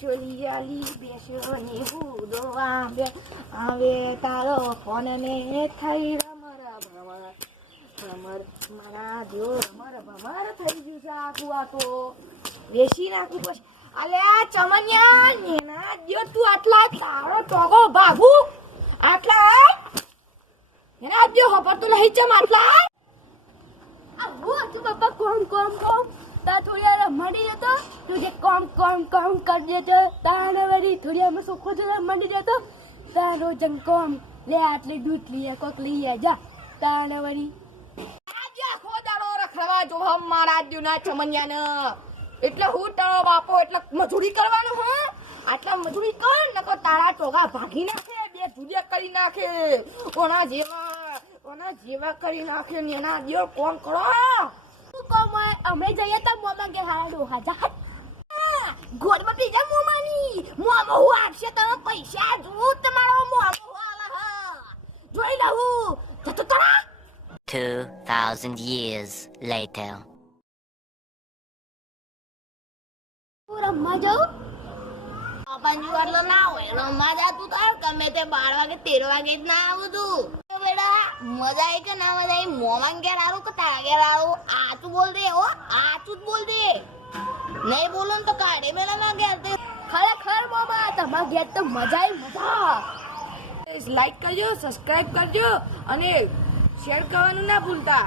બેસોની હુદવા આવે તારો ફોન ને થઈ રમર ભમર મારા દેવ રમર ભમર થઈ ગયું છે આખું આ તો વેસી નાખું પછી અલે આ ચમનિયા નેના દ્યો તું આટલા તારો ટોગો ભાગુ આટલા નેના દ્યો ખબર તો નહીં ચમ આટલા આ હું તું બાપા કોમ તા થોડી યાર મળી જતો તું જે કોમ કરી દેતો તાને વળી થોડી અમે સુખો જો મળી જતો તારો જંગ કોમ લે આટલી દૂધ લઈએ કોક લઈએ જા તાને વળી આજે આખો દાડો રખડવા જો હમ મારા દ્યુના ચમનિયાને એટલે હું તારો બાપો એટલે મજૂરી કરવાનું હો આટલા મજૂરી કર નકો તારા ટોગા ભાગી નાખે બે જુદિયા કરી નાખે ઓના જેવા કરી નાખે ને એના દ્યો કોમ કરો અમે જઈએ તો મોમા કે હારા ડોહા જા ગોડમાં બીજા મોમાની મોમો હું આપશે તમે પૈસા જો તમારો મોમો આલા જોઈ લઉં જતો તરા 2000 years later. રમવા જાઉં પાંજુ આટલો ના હોય રમવા જાતું તાર ગમે તે 12 વાગે 13 વાગે જ ના આવું તું બેટા મજા આવી કે ના મજા આવી મોમાં ઘેર આવું કે તારા ઘેર આવું આ તું બોલ દે હો આ તું જ બોલ દે નહીં બોલો ને તો કાઢે મેલા માં ઘેર તે ખરેખર મોમા તમારા ઘેર તો મજા આવી મજા લાઈક કરજો સબસ્ક્રાઇબ કરજો અને શેર કરવાનું ના ભૂલતા